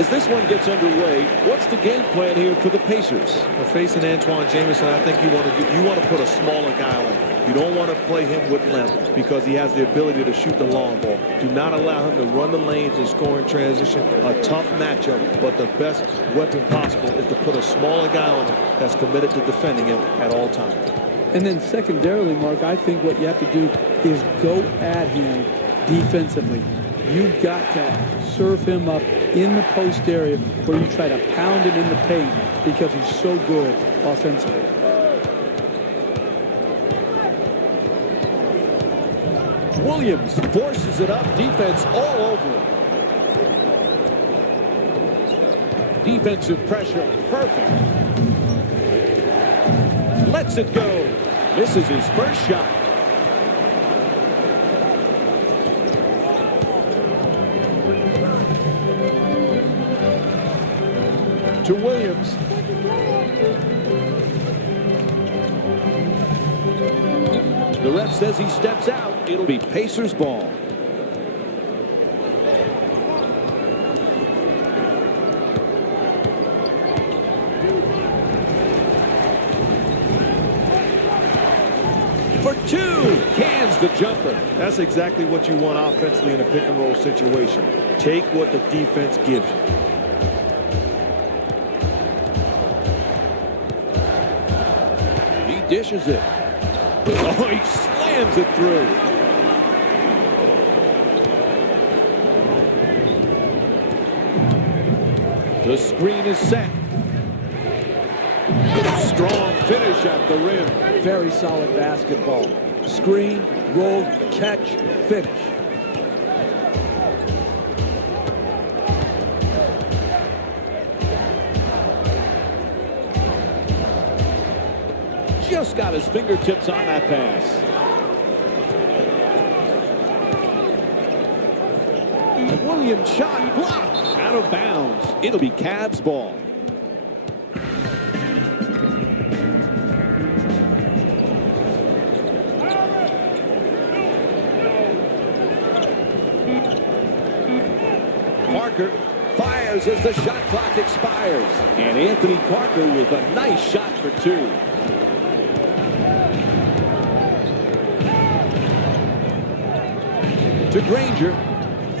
As this one gets underway, what's the game plan here for the Pacers? For facing Antoine Jamison, I think you want to put a smaller guy on him. You don't want to play him with length because he has the ability to shoot the long ball. Do not allow him to run the lanes and score in transition. A tough matchup, but the best weapon possible is to put a smaller guy on him that's committed to defending him at all times. And then secondarily, Mark, I think what you have to do is go at him defensively. You've got to serve him up in the post area where you try to pound him in the paint because he's so good offensively. Williams forces it up, defense all over him. Defensive pressure, perfect. Lets it go. Misses his first shot. To Williams. The ref says he steps out. It'll be Pacers ball. For two. Cans the jumper. That's exactly what you want offensively in a pick and roll situation. Take what the defense gives you. He dishes it. Oh, he slams it through. The screen is set. Strong finish at the rim. Very solid basketball. Screen, roll, catch, finish. Just got his fingertips on that pass. Williams shot blocked. Out of bounds. It'll be Cavs ball. Parker fires as the shot clock expires. And Anthony Parker with a nice shot for two. To Granger.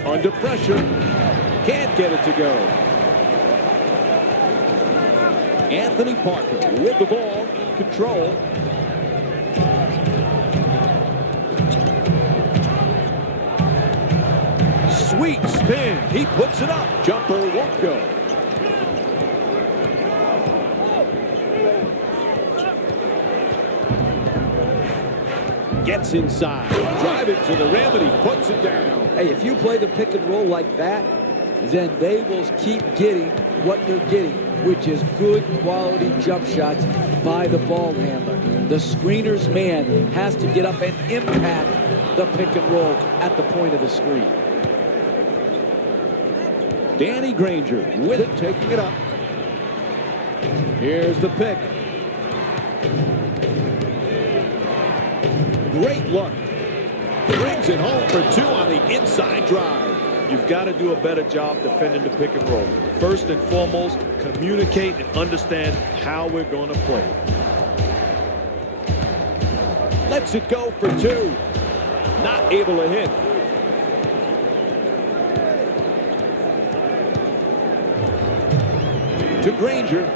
Under pressure. Can't get it to go. Anthony Parker with the ball in control. Sweet spin. He puts it up. Jumper won't go. Gets inside. Drive it to the rim and he puts it down. Hey, if you play the pick and roll like that, then they will keep getting what they're getting, which is good quality jump shots by the ball handler. The screener's man has to get up and impact the pick and roll at the point of the screen. Danny Granger with it, taking it up. Here's the pick. Great look. Brings it home for two on the inside drive. You've got to do a better job defending the pick and roll. First and foremost, communicate and understand how we're going to play. Lets it go for two. Not able to hit. To Granger.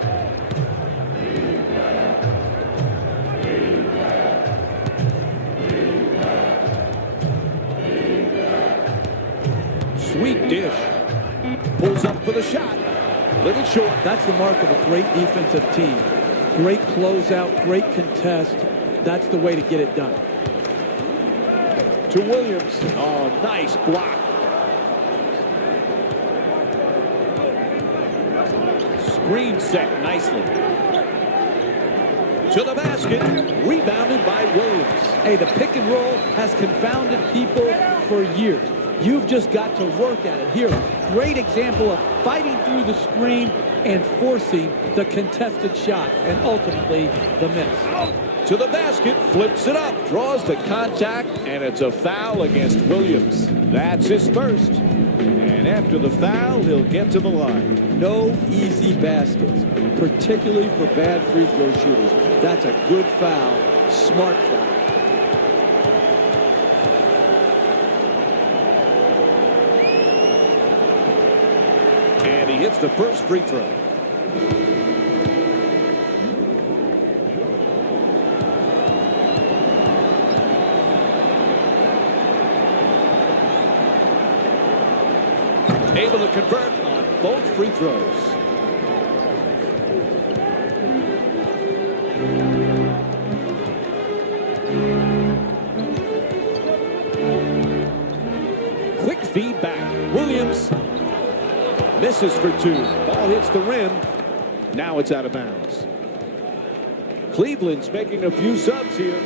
Sweet dish. Pulls up for the shot. Little short. That's the mark of a great defensive team. Great closeout, great contest. That's the way to get it done. To Williams. Oh, nice block. Screen set nicely. To the basket. Rebounded by Williams. Hey, the pick and roll has confounded people for years. You've just got to work at it. Here, great example of fighting through the screen and forcing the contested shot and ultimately the miss. To the basket, flips it up, draws the contact, and it's a foul against Williams. That's his first. And And after the foul, he'll get to the line. No easy baskets, particularly for bad free throw shooters. That's a good foul, smart foul. And he hits the first free throw. Able to convert on both free throws. Quick feedback. Williams misses for two. Ball hits the rim. Now it's out of bounds. Cleveland's making a few subs here.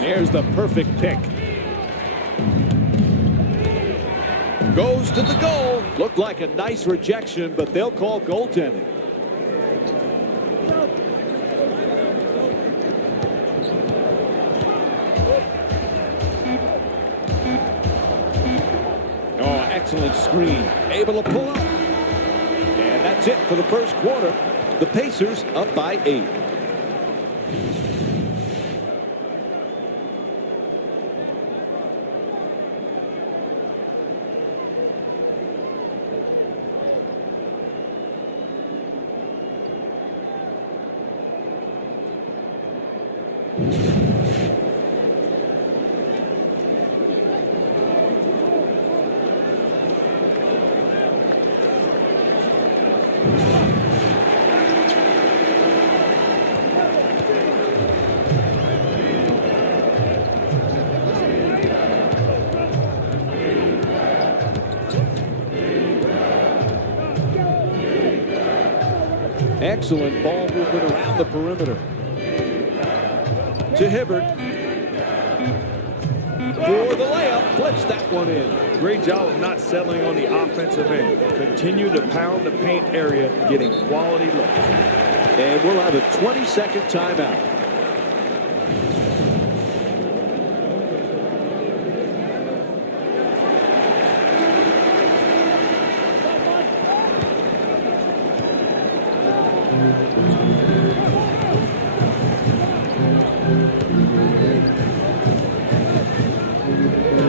There's the perfect pick. Goes to the goal. Looked like a nice rejection, but they'll call goaltending. Oh, excellent screen. Able to pull up. And that's it for the first quarter. The Pacers up by 8. Excellent ball movement around the perimeter. To Hibbert. For the layup. Flips that one in. Great job of not settling on the offensive end. Continue to pound the paint area, getting quality looks. And we'll have a 20-second timeout.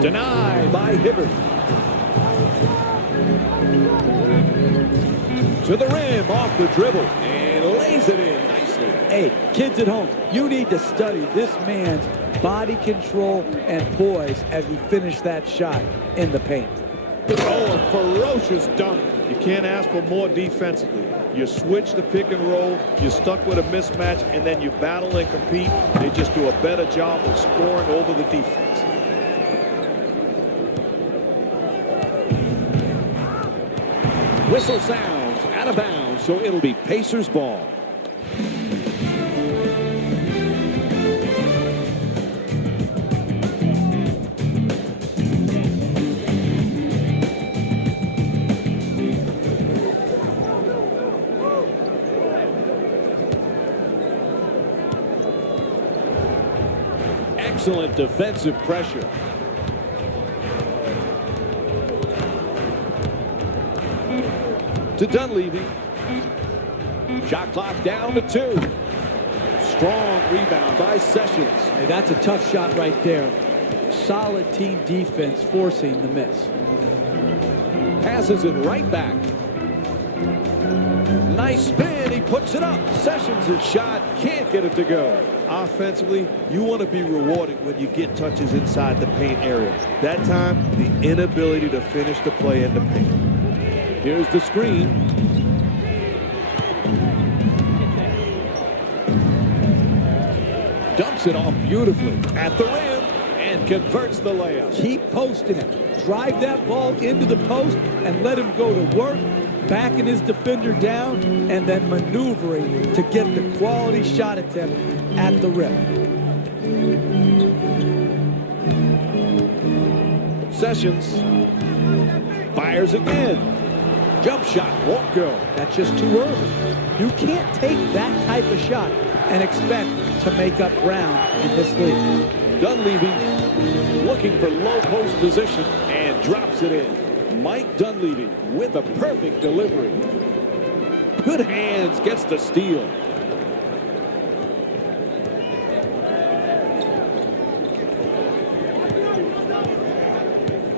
Denied by Hibbert. To the rim, off the dribble, and lays it in nicely. Hey, kids at home, you need to study this man's body control and poise as he finished that shot in the paint. Oh, a ferocious dunk. You can't ask for more defensively. You switch the pick and roll, you're stuck with a mismatch, and then you battle and compete. They just do a better job of scoring over the defense. Whistle sounds out of bounds, so it'll be Pacers ball. Excellent defensive pressure. To Dunleavy. Shot clock down to 2. Strong rebound by Sessions. Hey, that's a tough shot right there. Solid team defense forcing the miss. Passes it right back. Nice spin. He puts it up. Sessions' shot can't get it to go. Offensively, you want to be rewarded when you get touches inside the paint area. That time, the inability to finish the play in the paint. Here's the screen. Dumps it off beautifully at the rim and converts the layup. Keep posting it. Drive that ball into the post and let him go to work, backing his defender down, and then maneuvering to get the quality shot attempt at the rim. Sessions fires again. Jump shot won't go. That's just too early. You can't take that type of shot and expect to make up ground in this league. Dunleavy looking for low post position and drops it in. Mike Dunleavy with a perfect delivery. Good hands, gets the steal.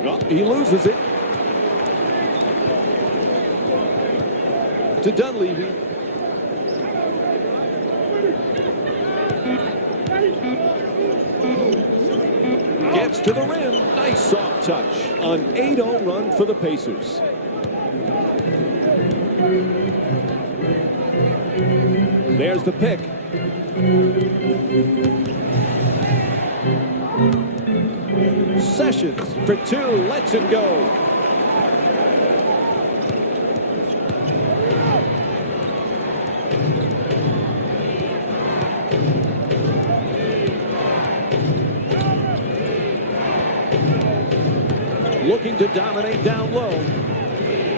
Oh, he loses it. To Dunleavy. Gets to the rim. Nice soft touch. An 8-0 run for the Pacers. There's the pick. Sessions for two. Lets it go. Looking to dominate down low.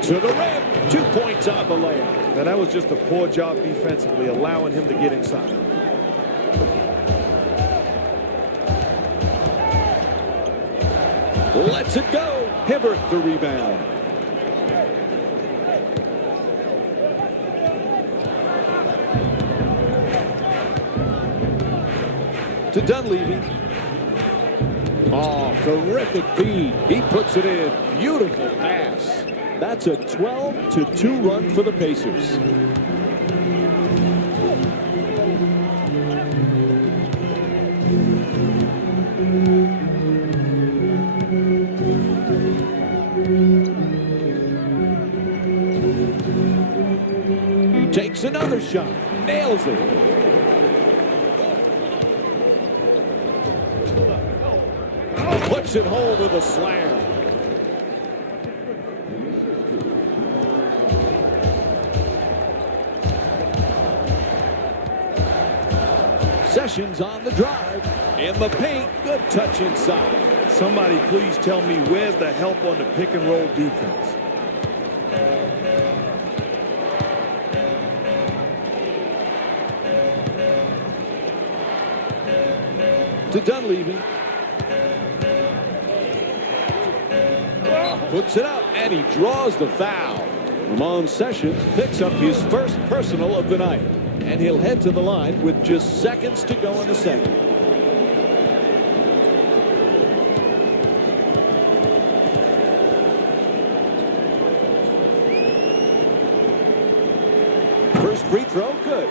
To the rim. 2 points on the layup. Now that was just a poor job defensively, allowing him to get inside. Lets it go. Hibbert the rebound. To Dunleavy. Oh, terrific feed. He puts it in. Beautiful pass. That's a 12-2 run for the Pacers. Takes another shot. Nails it. Puts it home with a slam. Sessions on the drive. In the paint. Good touch inside. Somebody please tell me where's the help on the pick and roll defense. To Dunleavy. Puts it up, and he draws the foul. Ramon Sessions picks up his first personal of the night, and he'll head to the line with just seconds to go in the second. First free throw, good.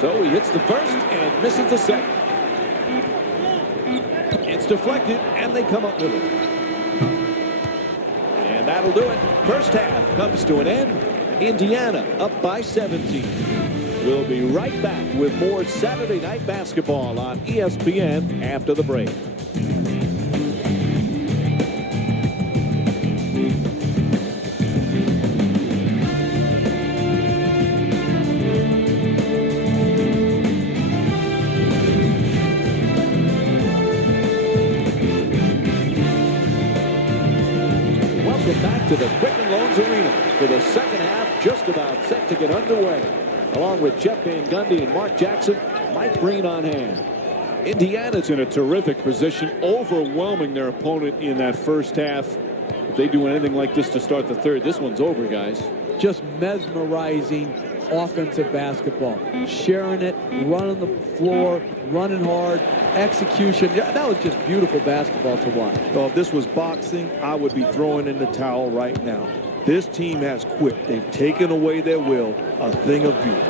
So he hits the first and misses the second. It's deflected, and they come up with it. And that'll do it. First half comes to an end. Indiana up by 17. We'll be right back with more Saturday Night Basketball on ESPN after the break. Back to the Quicken Loans Arena for the second half, just about set to get underway. Along with Jeff Van Gundy and Mark Jackson, Mike Breen on hand. Indiana's in a terrific position, overwhelming their opponent in that first half. If they do anything like this to start the third, this one's over, guys. Just mesmerizing offensive basketball. Sharing it, running the floor, running hard, execution. That was just beautiful basketball to watch. So if this was boxing, I would be throwing in the towel right now. This team has quit. They've taken away their will, a thing of beauty.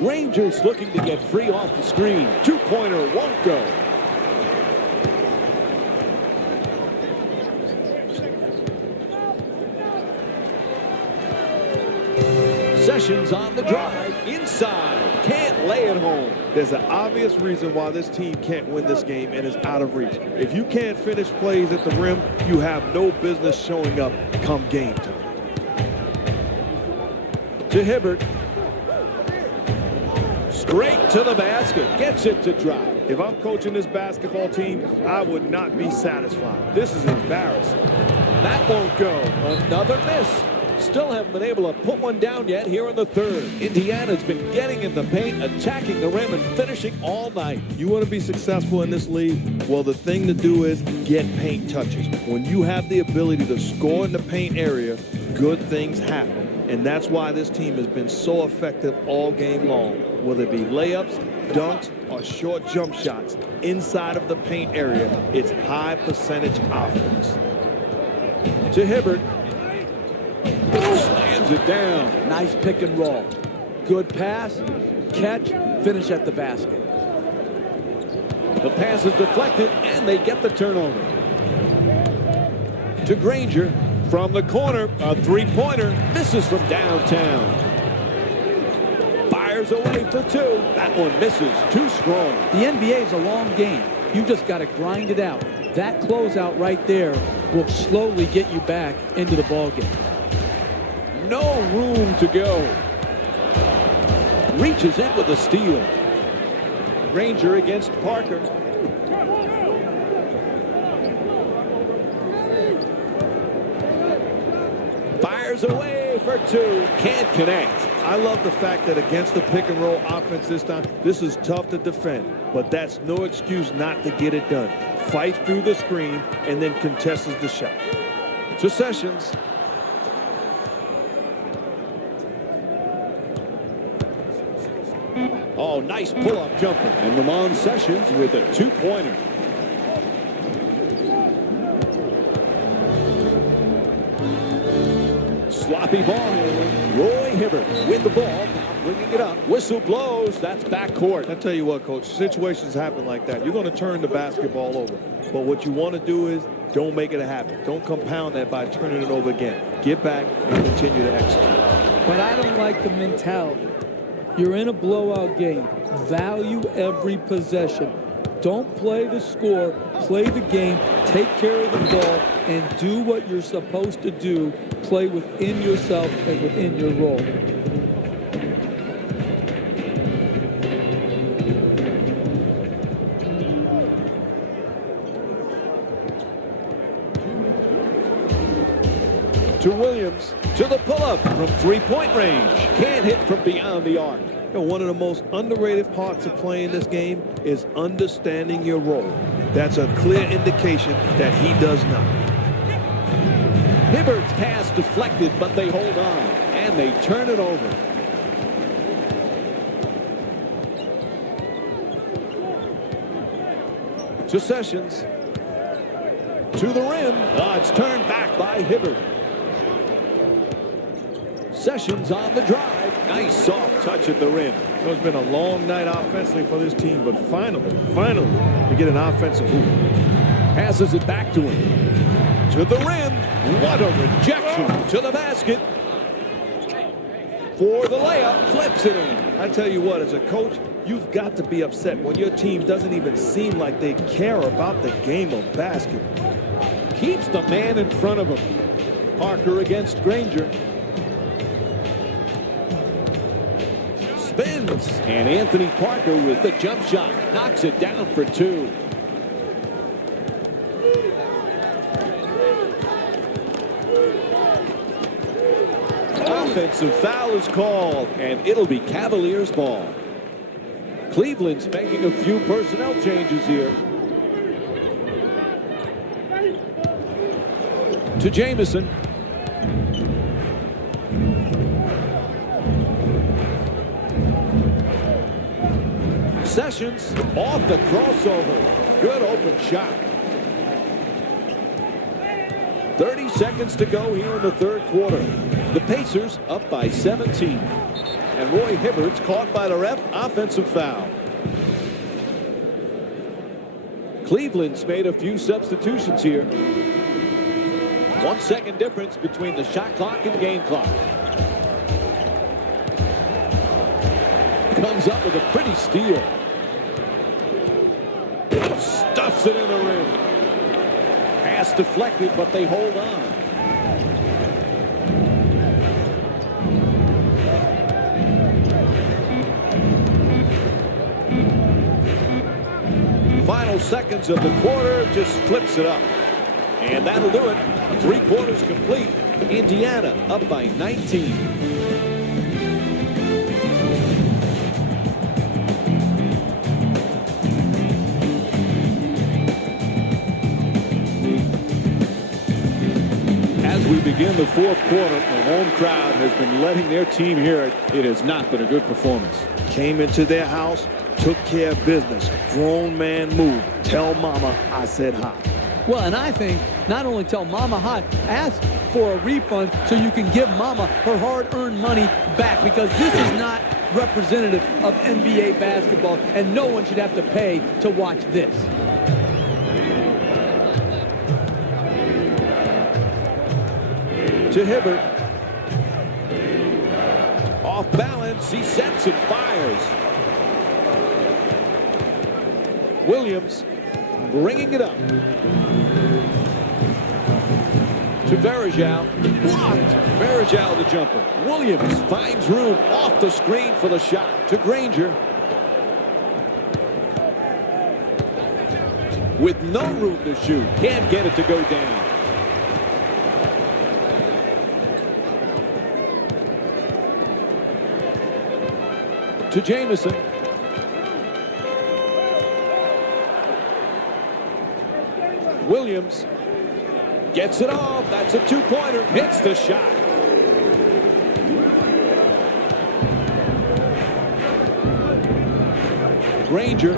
Rangers looking to get free off the screen. Two-pointer won't go. Sessions on the drive, inside, can't lay it home. There's an obvious reason why this team can't win this game and is out of reach. If you can't finish plays at the rim, you have no business showing up come game time. To Hibbert. Straight to the basket. Gets it to drop. If I'm coaching this basketball team, I would not be satisfied. This is embarrassing. That won't go. Another miss. Still haven't been able to put one down yet here in the third. Indiana's been getting in the paint, attacking the rim, and finishing all night. You want to be successful in this league? Well, the thing to do is get paint touches. When you have the ability to score in the paint area, good things happen. And that's why this team has been so effective all game long. Whether it be layups, dunks, or short jump shots inside of the paint area, it's high percentage offense. To Hibbert. Slams it down. Nice pick and roll. Good pass, catch, finish at the basket. The pass is deflected, and they get the turnover. To Granger. From the corner, a three-pointer. Misses from downtown. Fires away for two. That one misses. Too strong. The NBA is a long game. You just got to grind it out. That closeout right there will slowly get you back into the ballgame. No room to go. Reaches in with a steal. Granger against Parker. Fires away for two. Can't connect. I love the fact that against the pick and roll offense this time, this is tough to defend, but that's no excuse not to get it done. Fight through the screen and then contests the shot. To Sessions. Oh, nice pull-up jumper. And Ramon Sessions with a two-pointer. Sloppy ball handling. Roy Hibbert with the ball. Now bringing it up. Whistle blows. That's backcourt. I tell you what, Coach, situations happen like that. You're going to turn the basketball over. But what you want to do is don't make it a habit. Don't compound that by turning it over again. Get back and continue to execute. But I don't like the mentality. You're in a blowout game. Value every possession. Don't play the score. Play the game. Take care of the ball and do what you're supposed to do. Play within yourself and within your role. To Williams. To the pull-up from three-point range. Can't hit from beyond the arc. You know, one of the most underrated parts of playing this game is understanding your role. That's a clear indication that he does not. Hibbert's pass deflected, but they hold on, and they turn it over. To Sessions. To the rim. It's turned back by Hibbert. Sessions on the drive. Nice soft touch at the rim. It's been a long night offensively for this team, but finally, we get an offensive hoop. Passes it back to him. To the rim. What a rejection. To the basket. For the layup. Flips it in. I tell you what, as a coach, you've got to be upset when your team doesn't even seem like they care about the game of basketball. Keeps the man in front of him. Parker against Granger. Spins. And Anthony Parker with the jump shot. Knocks it down for two. Offensive foul is called, and it'll be Cavaliers ball. Cleveland's making a few personnel changes here. To Jamison. Sessions off the crossover. Good open shot. 30 seconds to go here in the third quarter. The Pacers up by 17. And Roy Hibbert's caught by the ref. Offensive foul. Cleveland's made a few substitutions here. 1 second difference between the shot clock and game clock. Comes up with a pretty steal. Stuffs it in the rim. Pass deflected, but they hold on. Final seconds of the quarter, just flips it up. And that'll do it. 3 quarters complete. Indiana up by 19. As we begin the 4th quarter, the home crowd has been letting their team hear it. It has not been a good performance. Came into their house, took care of business. Grown man move. Tell mama I said hi. Well, and I think not only tell mama hi, ask for a refund so you can give mama her hard-earned money back, because this is not representative of NBA basketball, and no one should have to pay to watch this. To Hibbert. Off balance, he sets and fires. Williams bringing it up. To Varejao. Blocked. Varejao the jumper. Williams finds room off the screen for the shot. To Granger. With no room to shoot. Can't get it to go down. To Jamison. Williams gets it off. That's a 2-pointer. Hits the shot. Granger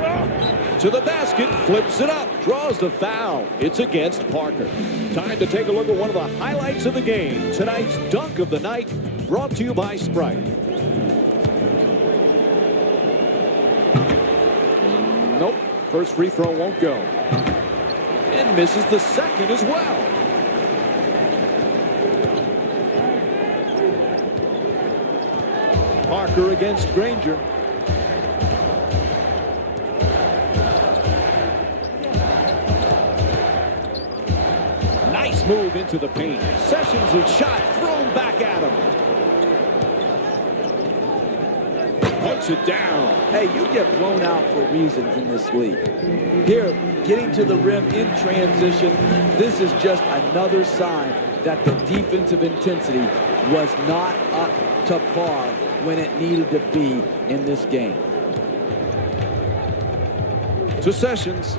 to the basket. Flips it up. Draws the foul. It's against Parker. Time to take a look at one of the highlights of the game. Tonight's dunk of the night, brought to you by Sprite. Nope. First free throw won't go. And misses the second as well. Parker against Granger. Nice move into the paint. Sessions' shot thrown back at him. Puts it down. Hey, you get blown out for reasons in this league. Here, getting to the rim in transition, this is just another sign that the defensive intensity was not up to par when it needed to be in this game. To Sessions.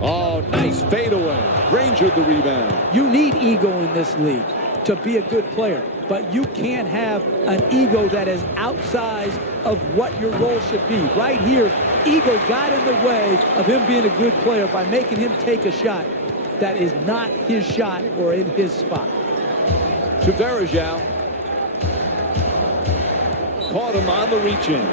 Oh, nice fadeaway. Granger the rebound. You need ego in this league to be a good player, but you can't have an ego that is outsized of what your role should be. Right here, ego got in the way of him being a good player by making him take a shot that is not his shot or in his spot. To Varejao. Caught him on the reach-in.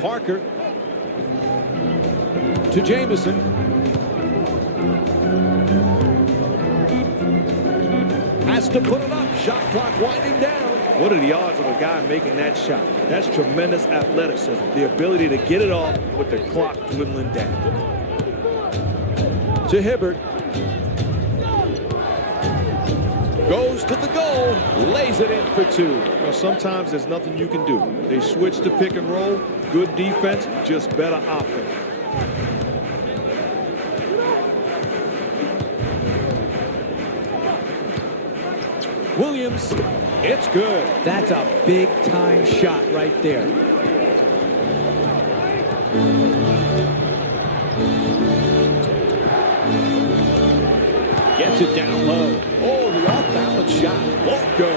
Parker to Jamison. Has to put it up. Shot clock winding down. What are the odds of a guy making that shot? That's tremendous athleticism. The ability to get it off with the clock dwindling down. To Hibbert. Goes to the goal. Lays it in for 2. Well, sometimes there's nothing you can do. They switch to pick and roll. Good defense, just better offense. Williams, it's good. That's a big-time shot right there. Gets it down low. Oh, the off-balance shot won't go.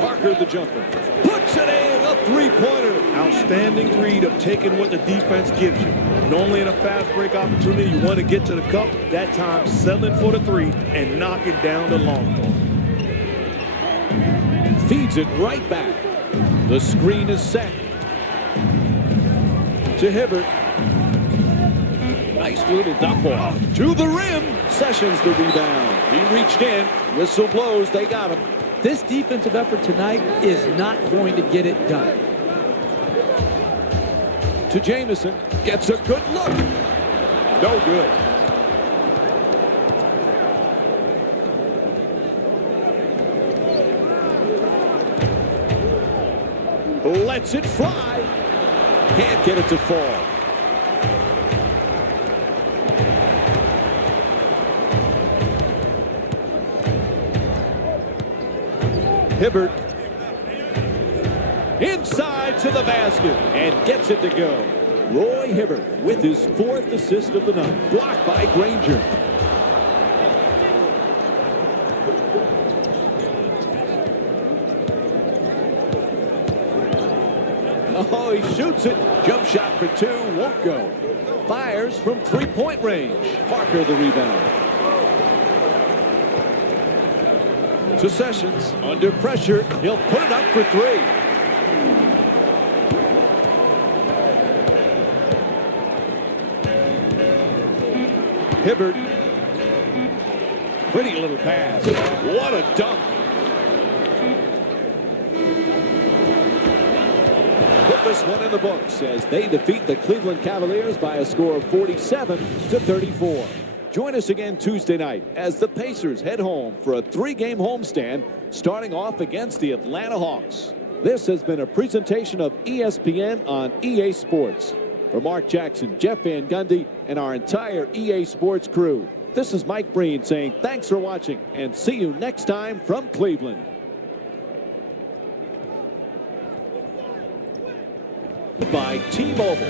Parker the jumper. Puts it in, a 3-pointer. Outstanding read of taking what the defense gives you. Normally in a fast break opportunity, you want to get to the cup. That time, settling for the 3 and knocking down the long ball. Feeds it right back. The screen is set. To Hibbert. Nice little dump off. To the rim. Sessions the rebound. He reached in. Whistle blows. They got him. This defensive effort tonight is not going to get it done. To Jamison. Gets a good look. No good. Lets it fly. Can't get it to fall. Hibbert. Inside to the basket and gets it to go. Roy Hibbert with his 4th assist of the night. Blocked by Granger. Oh, he shoots it. Jump shot for 2. Won't go. Fires from 3-point range. Parker the rebound. To Sessions. Under pressure. He'll put it up for 3. Hibbert. Pretty little pass. What a dunk. Put this one in the books as they defeat the Cleveland Cavaliers by a score of 47-34. Join us again Tuesday night as the Pacers head home for a 3-game homestand starting off against the Atlanta Hawks. This has been a presentation of ESPN on EA Sports. For Mark Jackson, Jeff Van Gundy, and our entire EA Sports crew, this is Mike Breen saying thanks for watching and see you next time from Cleveland. By T-Mobile.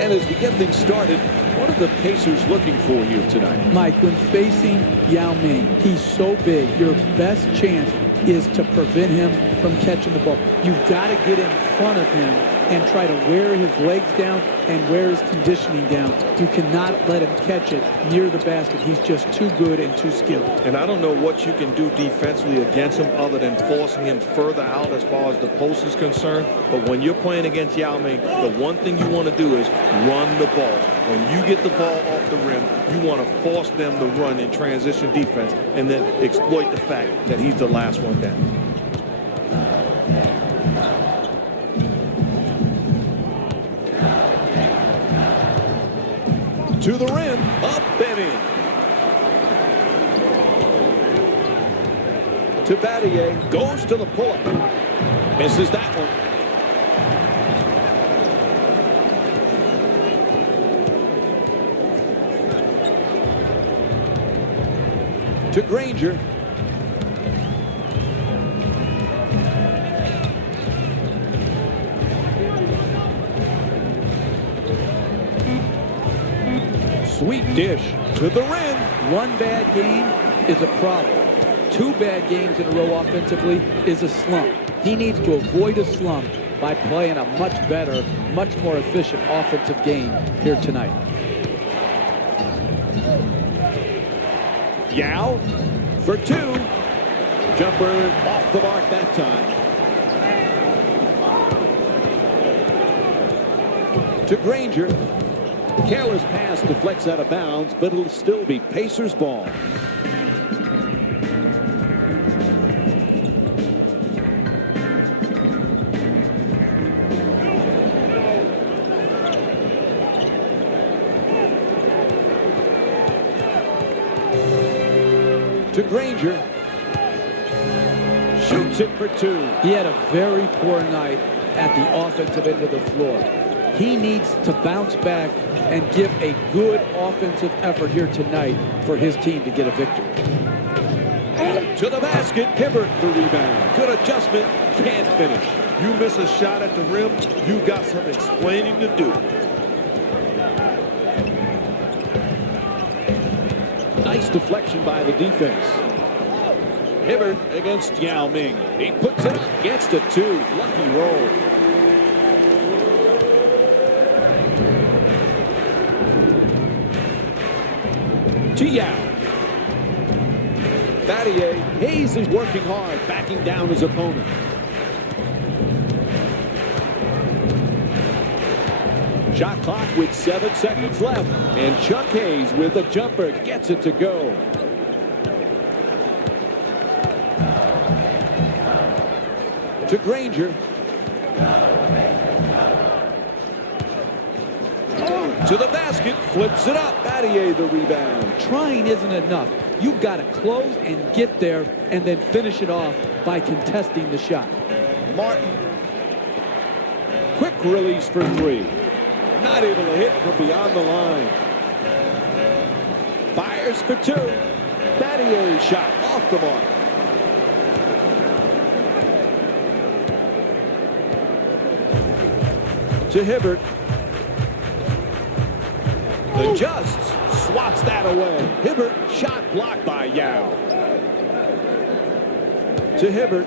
And as we get things started, what are the Pacers looking for here tonight? Mike, when facing Yao Ming, he's so big, your best chance is to prevent him from catching the ball. You've got to get in front of him and try to wear his legs down and wear his conditioning down. You cannot let him catch it near the basket. He's just too good and too skilled. And I don't know what you can do defensively against him other than forcing him further out as far as the post is concerned. But when you're playing against Yao Ming, the one thing you want to do is run the ball. When you get the ball off the rim, you want to force them to run in transition defense and then exploit the fact that he's the last one down. To the rim, up and in. To Battier, goes to the pull-up. Misses that one. To Granger. Sweet dish to the rim. One bad game is a problem. 2 bad games in a row offensively is a slump. He needs to avoid a slump by playing a much better, much more efficient offensive game here tonight. Yao for 2. Jumper off the mark that time. To Granger. Careless pass deflects out of bounds, but it'll still be Pacers ball. To Granger. Shoots it for 2. He had a very poor night at the offensive end of the floor. He needs to bounce back and give a good offensive effort here tonight for his team to get a victory. To the basket, Hibbert the rebound. Good adjustment, can't finish. You miss a shot at the rim, you got some explaining to do. Nice deflection by the defense. Hibbert against Yao Ming. He puts it up, gets to 2. Lucky roll. To Yao. Battier. Hayes is working hard, backing down his opponent. Shot clock with 7 seconds left. And Chuck Hayes with a jumper gets it to go. to Granger. To the basket, flips it up. Battier the rebound. Trying isn't enough. You've got to close and get there and then finish it off by contesting the shot. Martin. Quick release for three. Not able to hit from beyond the line. Fires for two. Battier shot off the mark. To Hibbert. Adjusts. Swats that away. Hibbert shot blocked by Yao. To Hibbert.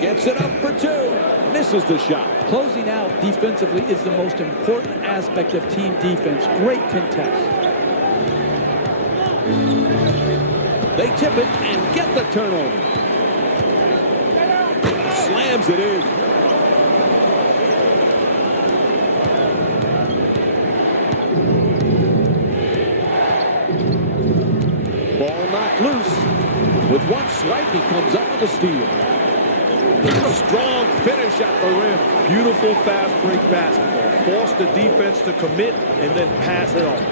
Gets it up for two. Misses the shot. Closing out defensively is the most important aspect of team defense. Great contest. They tip it and get the turnover. Slams it in. Ball knocked loose. With one swipe, he comes up with a steal. Strong finish at the rim. Beautiful fast break basketball. Force the defense to commit and then pass it on.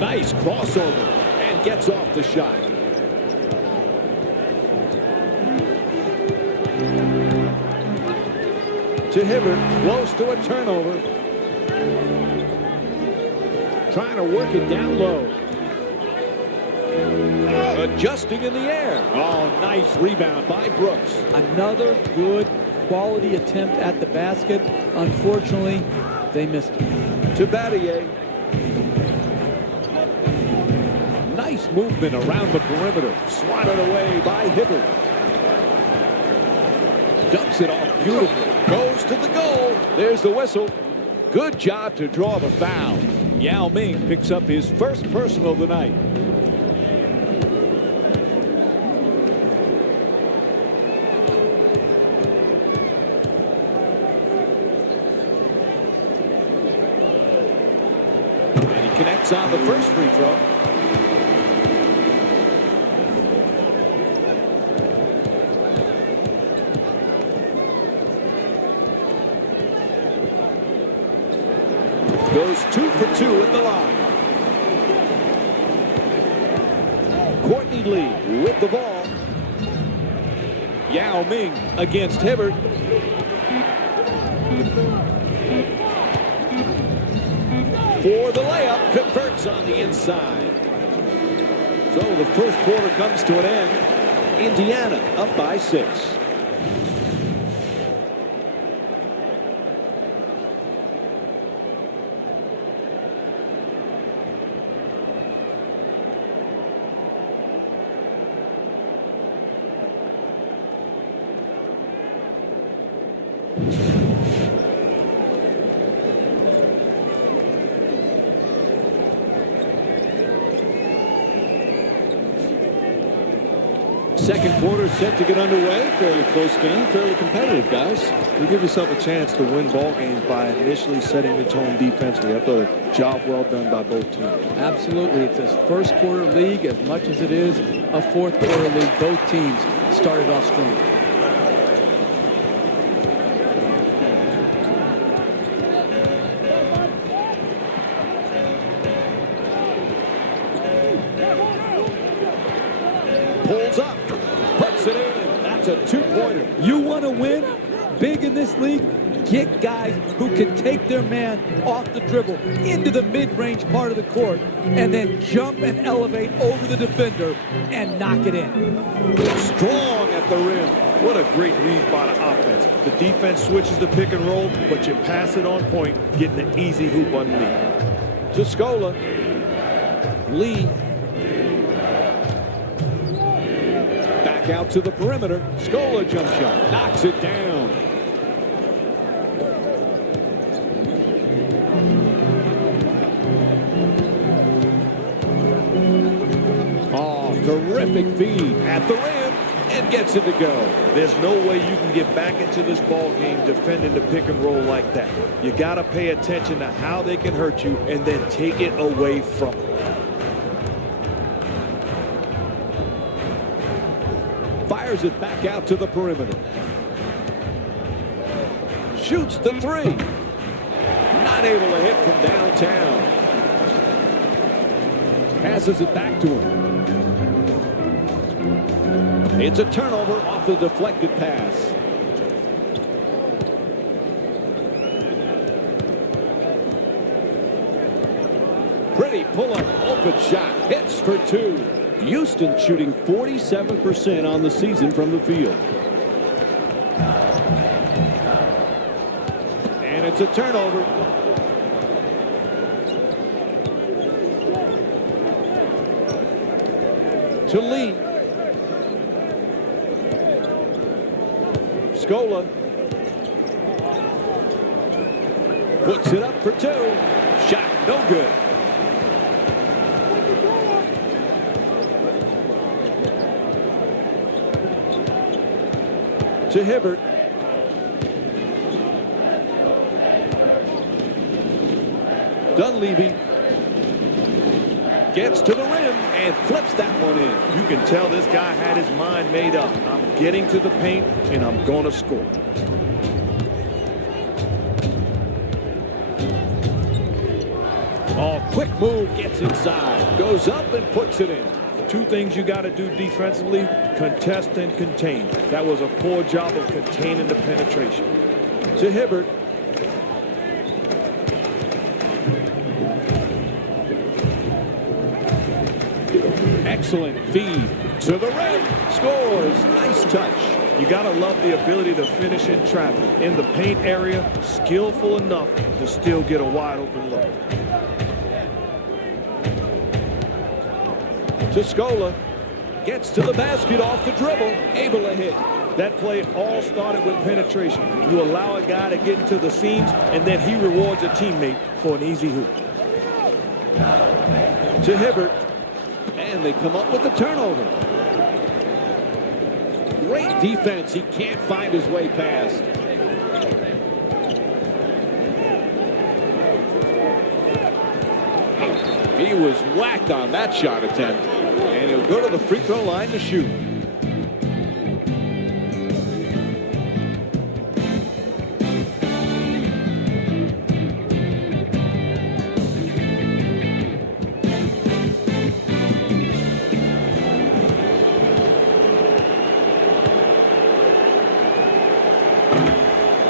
Nice crossover and gets off the shot. To Hibbert, close to a turnover. Trying to work it down low. Adjusting in the air. Oh, nice rebound by Brooks. Another good quality attempt at the basket. Unfortunately, they missed it. To Battier. Nice movement around the perimeter. Swatted away by Hibbert. Dumps it off beautifully. Goes to the goal. There's the whistle. Good job to draw the foul. Yao Ming picks up his first personal of the night. Connects on the first free throw. Goes 2 for 2 at the line. Courtney Lee with the ball. Yao Ming against Hibbert. For the layup, converts on the inside. So the first quarter comes to an end. Indiana up by 6. Second quarter set to get underway. Fairly close game, fairly competitive, guys. You give yourself a chance to win ball games by initially setting the tone defensively. I thought a job well done by both teams. Absolutely. It's a first quarter league as much as it is a fourth quarter league. Both teams started off strong. Pulls up, puts it in. That's a two-pointer. You want to win big in this league? Get guys who can take their man off the dribble into the mid-range part of the court and then jump and elevate over the defender and knock it in. Strong at the rim. What a great read by the offense. The defense switches the pick and roll, but you pass it on point, getting an easy hoop underneath. To Scola. Lee. Back out to the perimeter. Scola jump shot. Knocks it down. Oh, terrific feed at the rim and Gets it to go. There's no way you can get back into this ball game defending the pick and roll like that. You got to pay attention to how they can hurt you and then take it away from them. Fires it back out to the perimeter. Shoots the three. Not able to hit from downtown. Passes it back to him. It's a turnover off the deflected pass. Pretty pull-up, open shot, hits for two. Houston shooting 47% on the season from the field. And it's a turnover. To Lee. Scola puts it up for two. Shot no good. To Hibbert. Dunleavy gets to the rim and flips that one in. You can tell this guy had his mind made up. I'm getting to the paint and I'm going to score. Oh, quick move, gets inside, goes up and puts it in. Two things you got to do defensively: contest and contain. That was a poor job of containing the penetration. To Hibbert. Excellent feed to the rim. Scores. Nice touch. You got to love the ability to finish in traffic. In the paint area, skillful enough to still get a wide open look. To Scola. Gets to the basket off the dribble. Able to hit. That play all started with penetration. You allow a guy to get into the seams, and then he rewards a teammate for an easy hoop. To Hibbert. And they come up with a turnover. Great defense. He can't find his way past. He was whacked on that shot attempt. And he'll go to the free throw line to shoot.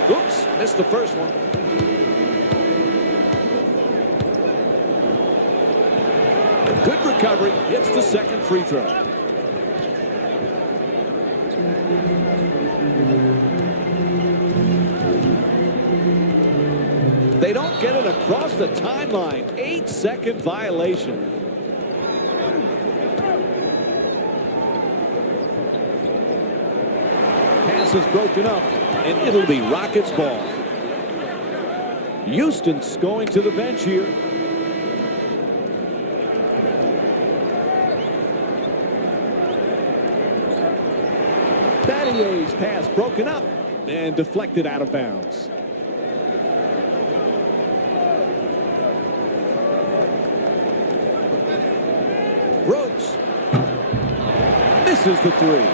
Oops, missed the first one. Good recovery, hits the second free throw. They don't get it across the timeline. 8-second violation. Pass is broken up, and it'll be Rockets ball. Houston's going to the bench here. Battier's pass broken up and deflected out of bounds. Brooks misses the three.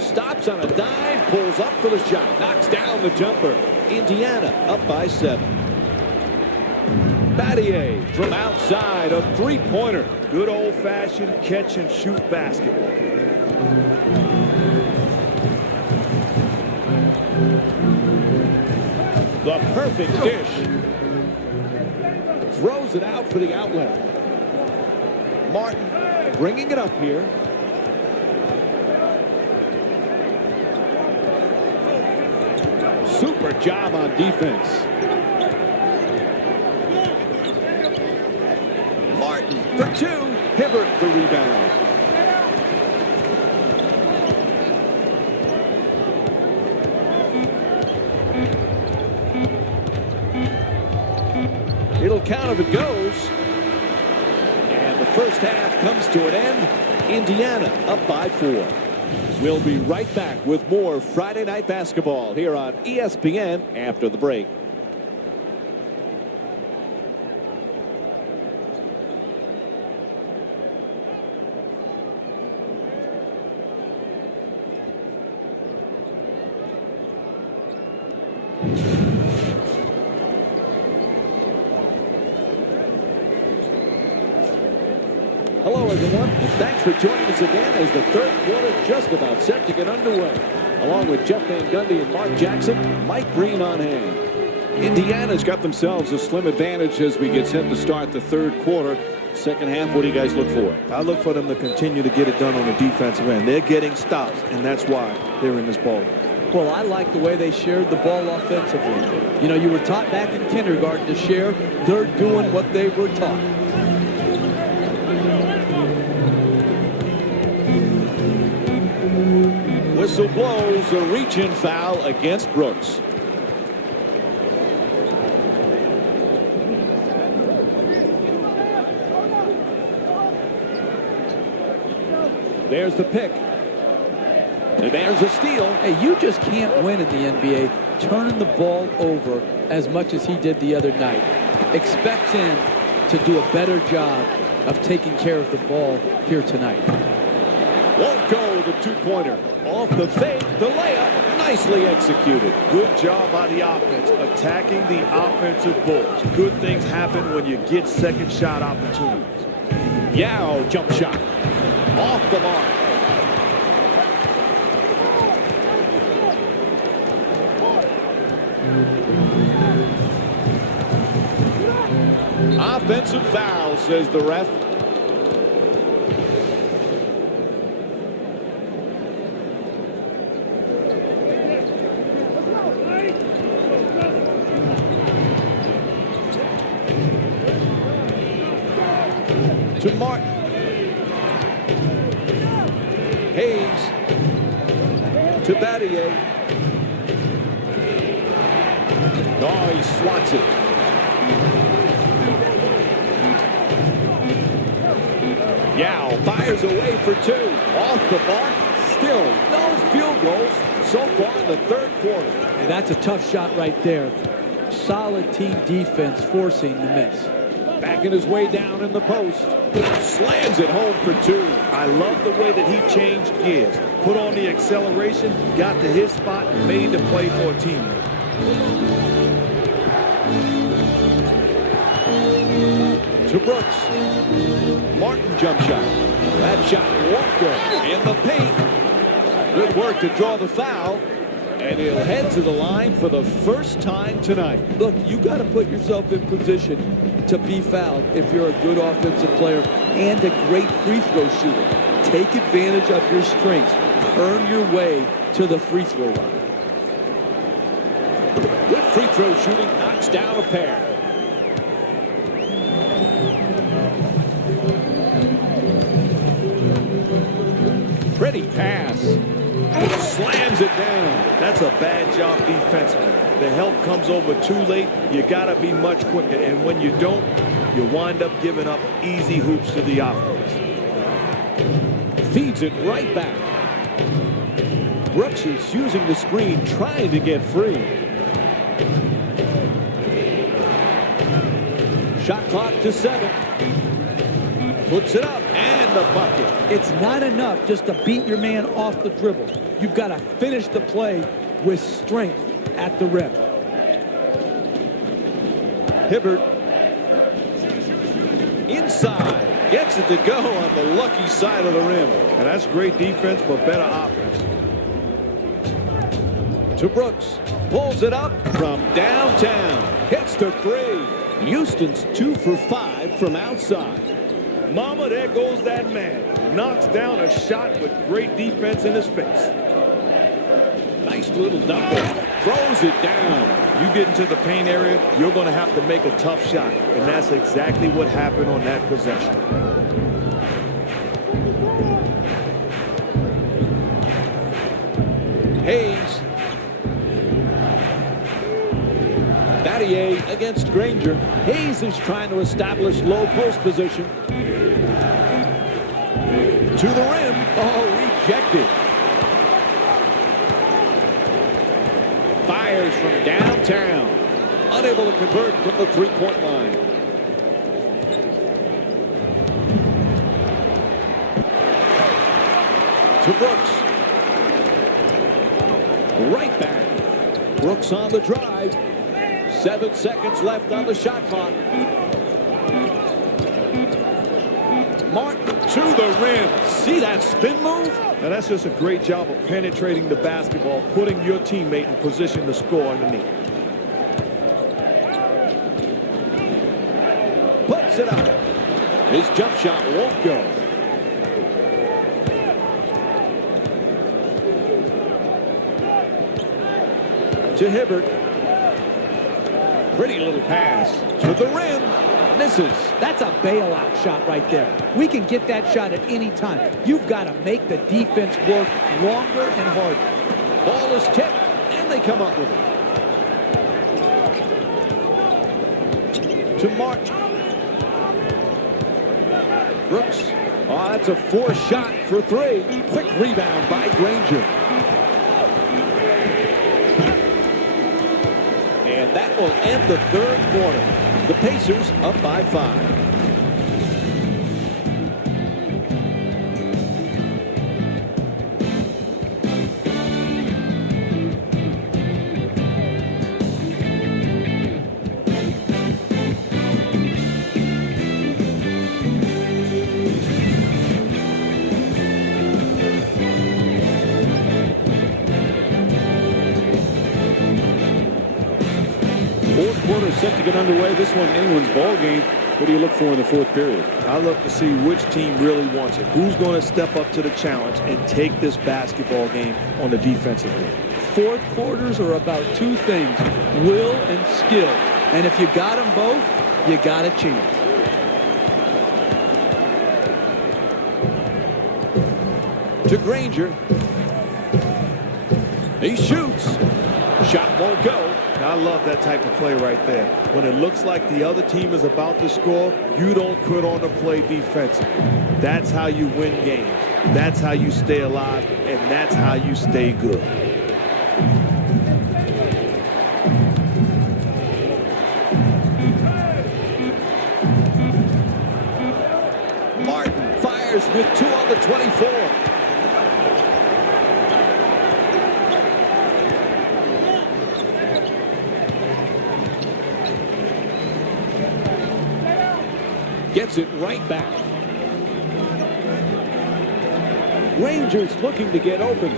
Stops on a dime, pulls up for the shot, knocks down the jumper. Indiana up by 7. Battier from outside, a three-pointer. Good old-fashioned catch-and-shoot basketball. The perfect dish. Throws it out for the outlet. Martin bringing it up here. Super job on defense. Martin for two. Hibbert the rebound. It'll count if it goes. first half comes to an end. Indiana up by 4. We'll be right back with more Friday Night Basketball here on ESPN after the break. Hello, everyone, and thanks for joining us again as the third quarter just about set to get underway. Along with Jeff Van Gundy and Mark Jackson, Mike Breen on hand. Indiana's got themselves a slim advantage as we get set to start the third quarter. Second half, what do you guys look for? I look for them to continue to get it done on the defensive end. They're getting stops, and that's why they're in this ball. Well, I like the way they shared the ball offensively. You know, you were taught back in kindergarten to share. They're doing what they were taught. Whistle blows, a reach-in foul against Brooks. There's the pick. And there's a steal. Hey, you just can't win in the NBA turning the ball over as much as he did the other night. Expect him to do a better job of taking care of the ball here tonight. Won't go, the two-pointer. Off the fake, the layup, nicely executed. Good job by the offense, attacking the offensive boards. Good things happen when you get second shot opportunities. Yao, jump shot. Off the mark. Offensive foul, says the ref. To Martin. Hayes. To Battier. Oh, he swats it. Yao fires away for 2. Off the mark. Still no field goals so far in the third quarter. And that's a tough shot right there. Solid team defense forcing the miss. Backing his way down in the post. Slams it home for 2. I love the way that he changed gears. Put on the acceleration, got to his spot, and made the play for a teammate. To Brooks. Martin jump shot. That shot won't go in the paint. Good work to draw the foul. And he'll head to the line for the first time tonight. Look, you got to put yourself in position to be fouled if you're a good offensive player and a great free throw shooter. Take advantage of your strengths. Earn your way to the free throw line. Good free throw shooting, knocks down a pair. Pretty pass. Slams it down. That's a bad job defensively. The help comes over too late. You got to be much quicker. And when you don't, you wind up giving up easy hoops to the offense. Feeds it right back. Brooks is using the screen, trying to get free. Shot clock to 7. Puts it up and the bucket. It's not enough just to beat your man off the dribble. You've got to finish the play with strength at the rim. Hibbert inside. Gets it to go on the lucky side of the rim. And that's great defense, but better offense. To Brooks. Pulls it up from downtown. Hits the 3. Houston's 2 for 5 from outside. Mama, there goes that man. Knocks down a shot with great defense in his face. Nice little dump. Throws it down. You get into the paint area, you're going to have to make a tough shot. And that's exactly what happened on that possession. Hayes. Battier against Granger. Hayes is trying to establish low post position. To the rim. Oh, rejected. Fires from downtown. Unable to convert from the three-point line. To Brooks. Right back. Brooks on the drive. 7 seconds left on the shot clock. Martin to the rim. See that spin move? Now that's just a great job of penetrating the basketball, putting your teammate in position to score underneath. Puts it up. His jump shot won't go. To Hibbert. Pretty little pass. To the rim. Misses. That's a bailout shot right there. We can get that shot at any time. You've got to make the defense work longer and harder. Ball is tipped, and they come up with it. To Martin. Brooks. Oh, that's a forced shot for three. Quick rebound by Granger. And that will end the third quarter. The Pacers up by 5. Fourth quarter set to get underway. This one anyone's ball game. What do you look for in the fourth period? I look to see which team really wants it. Who's going to step up to the challenge and take this basketball game on the defensive end? Fourth quarters are about two things, will and skill. And if you got them both, you got a chance. To Granger. He shoots. Shot won't go. I love that type of play right there. When it looks like the other team is about to score, you don't quit on the play defensively. That's how you win games. That's how you stay alive, and that's how you stay good. Martin fires with 2 on the 24. Gets it right back. Rangers looking to get open.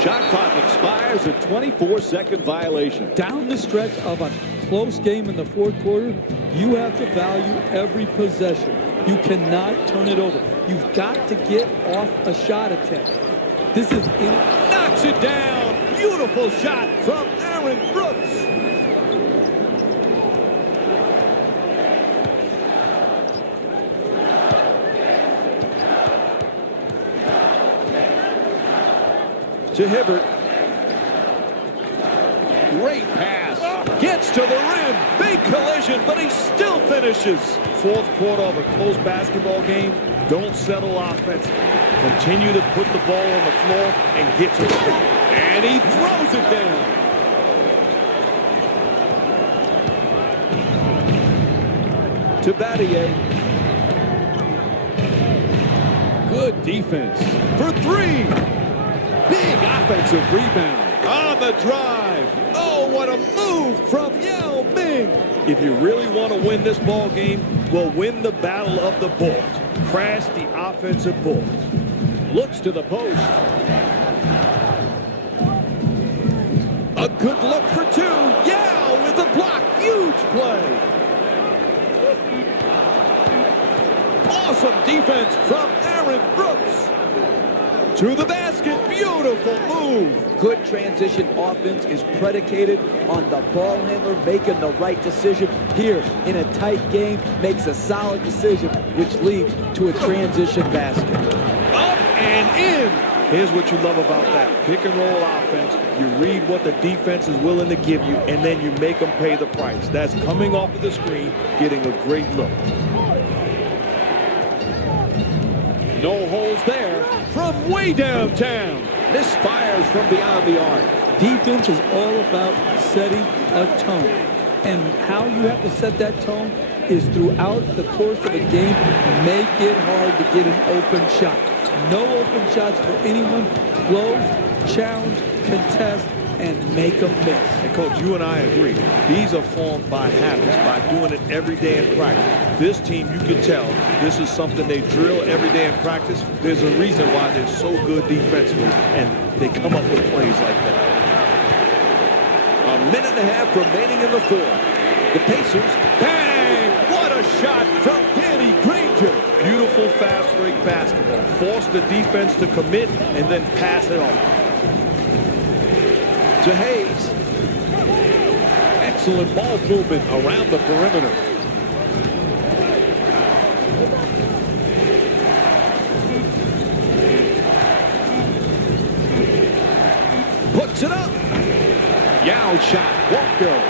Shot clock expires, a 24-second violation. Down the stretch of a close game in the fourth quarter, you have to value every possession. You cannot turn it over. You've got to get off a shot attempt. This is knocks it down. Beautiful shot from Aaron Brooks. To Hibbert. Great pass. Gets to the rim. Big collision, but he still finishes. Fourth quarter of a close basketball game, don't settle offensively. Continue to put the ball on the floor and get to the rim. And he throws it down. To Battier. Good defense. For 3. Big offensive rebound on the drive. Oh, what a move from Yao Ming. If you really want to win this ball game, well, win the battle of the ball. Crash the offensive ball. Looks to the post. A good look for 2. Yao with the block. Huge play. Awesome defense from Aaron Brooks. To the basket, beautiful move. Good transition offense is predicated on the ball handler making the right decision. Here, in a tight game, makes a solid decision, which leads to a transition basket. Up and in. Here's what you love about that. Pick and roll offense. You read what the defense is willing to give you, and then you make them pay the price. That's coming off of the screen, getting a great look. No holes there from way downtown. Misfires from beyond the arc. Defense is all about setting a tone. And how you have to set that tone is throughout the course of a game, make it hard to get an open shot. No open shots for anyone. Close, challenge, contest, and make them miss. And Coach, you and I agree. These are formed by habits, by doing it every day in practice. This team, you can tell, this is something they drill every day in practice. There's a reason why they're so good defensively, and they come up with plays like that. A minute and a half remaining in the fourth. The Pacers, bang! What a shot from Danny Granger. Beautiful fast break basketball. Force the defense to commit and then pass it off. To Hayes. Excellent ball movement around the perimeter. Puts it up. Yao shot won't go.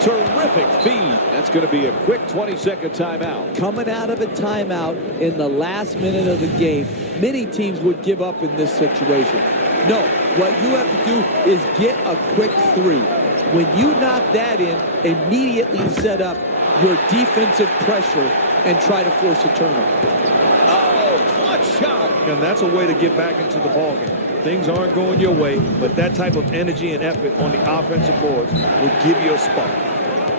Terrific feed. That's going to be a quick 20-second timeout. Coming out of a timeout in the last minute of the game, many teams would give up in this situation. No, what you have to do is get a quick three. When you knock that in, immediately set up your defensive pressure and try to force a turnover. Oh, clutch shot. And that's a way to get back into the ballgame. Things aren't going your way, but that type of energy and effort on the offensive boards will give you a spot.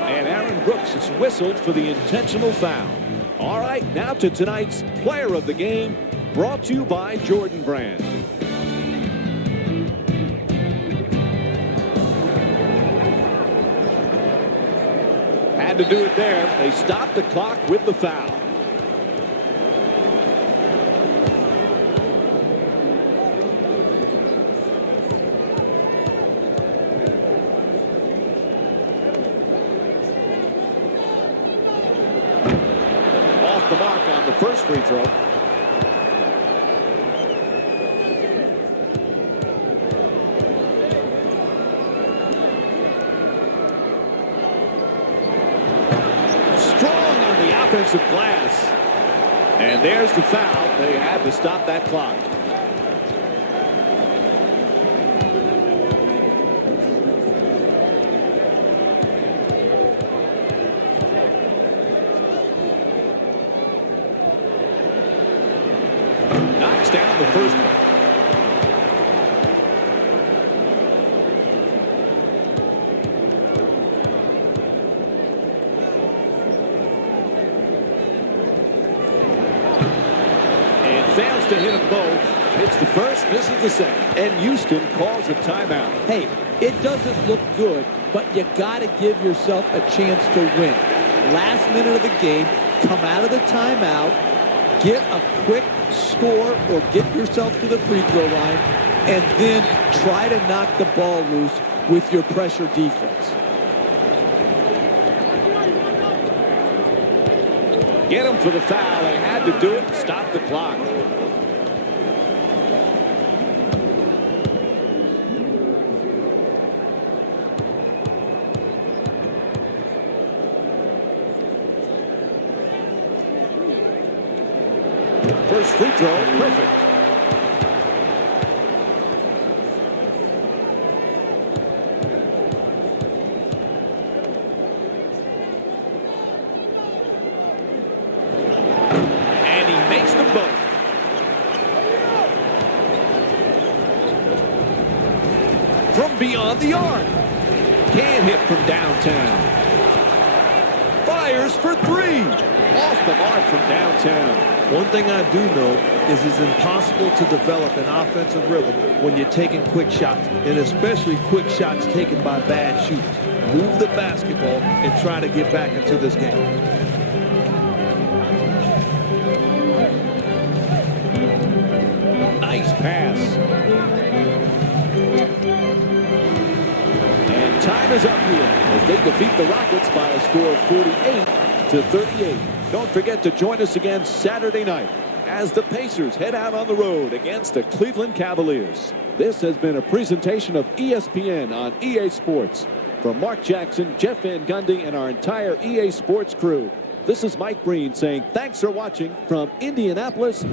And Aaron Brooks is whistled for the intentional foul. All right, now to tonight's player of the game, brought to you by Jordan Brand. Had to do it there. They stopped the clock with the foul. Off the mark on the first free throw. Offensive glass. And there's the foul. They had to stop that clock. Knocks down the first one. Fails to hit them both. Hits the first, misses the second. And Houston calls a timeout. Hey, it doesn't look good, but you got to give yourself a chance to win. Last minute of the game, come out of the timeout, get a quick score or get yourself to the free throw line, and then try to knock the ball loose with your pressure defense. Get him for the foul. They had to do it. Stop the clock. First free throw, perfect. And he makes them both. From beyond the arc. Can't hit from downtown. Fires for three. Off the mark from downtown. One thing I do know is it's impossible to develop an offensive rhythm when you're taking quick shots, and especially quick shots taken by bad shooters. Move the basketball and try to get back into this game. Nice pass. And time is up here as they defeat the Rockets by a score of 48-38. Don't forget to join us again Saturday night as the Pacers head out on the road against the Cleveland Cavaliers. This has been a presentation of ESPN on EA Sports. From Mark Jackson, Jeff Van Gundy, and our entire EA Sports crew, this is Mike Breen saying thanks for watching from Indianapolis.